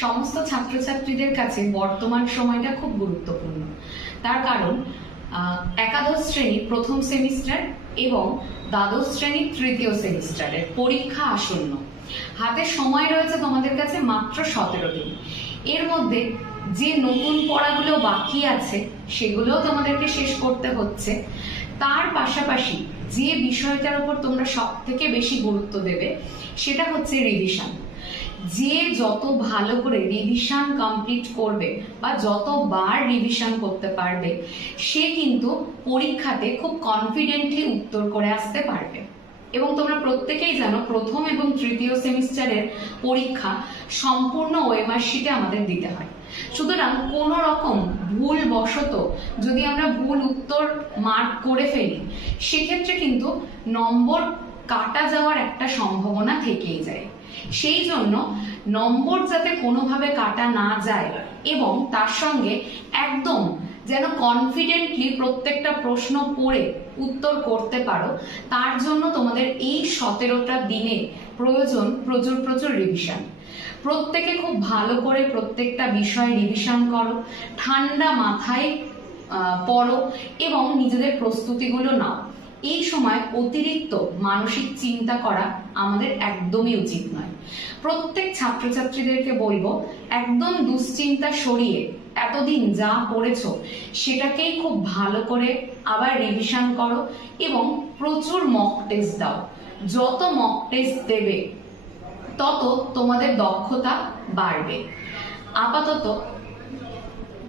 সমস্ত ছাত্রছাত্রীদের কাছে বর্তমান সময়টা খুব গুরুত্বপূর্ণ। তার কারণ একাদশ শ্রেণীর প্রথম সেমিস্টার এবং দ্বাদশ শ্রেণীর তৃতীয় সেমিস্টারের পরীক্ষা আসন্ন। হাতে সময় রয়েছে তোমাদের কাছে মাত্র 17 দিন। এর মধ্যে যে নতুন পড়াগুলো বাকি আছে সেগুলোও তোমাদেরকে শেষ করতে হচ্ছে। তার পাশাপাশি যে বিষয়টার উপর তোমরা সব থেকে বেশি গুরুত্ব দেবে সেটা হচ্ছে রিভিশন। যে যত ভালো করে রিভিশন কমপ্লিট করবে বা যতবার রিভিশন করতে পারবে সে কিন্তু পরীক্ষাতে খুব কনফিডেন্টলি উত্তর করে আসতে পারবে। এবং তোমরা প্রত্যেকেই জানো প্রথম এবং তৃতীয় সেমিস্টারের পরীক্ষা সম্পূর্ণ ওএমআর শিটে আমাদের দিতে হয়। সুতরাং কোন রকম ভুল বশত যদি আমরা ভুল উত্তর মার্ক করে ফেলি সেক্ষেত্রে কিন্তু নম্বর কাটা যাওয়ার একটা সম্ভাবনা থেকেই যায়। সেই জন্য নম্বর যাতে কোনোভাবে কাটা না যায় এবং তার সঙ্গে একদম যেন কনফিডেন্টলি প্রত্যেকটা প্রশ্ন পড়ে উত্তর করতে পারো, তার জন্য তোমাদের এই 17টা দিনে প্রয়োজন প্রচুর প্রচুর রিভিশন। প্রত্যেকে খুব ভালো করে প্রত্যেকটা বিষয় রিভিশন করো, ঠান্ডা মাথায় পড়ো এবং নিজেদের প্রস্তুতিগুলো নাও। এই সময় অতিরিক্ত মানসিক চিন্তা করা আমাদের একদমই উচিত নয়। প্রত্যেক ছাত্রছাত্রীদেরকে বলবো একদম দুশ্চিন্তা সরিয়ে এতদিন যা পড়েছো সেটাকেই খুব ভালো করে আবার রিভিশন করো এবং প্রচুর মক টেস্ট দাও। যত মক টেস্ট দেবে তত তোমাদের দক্ষতা বাড়বে। আপাতত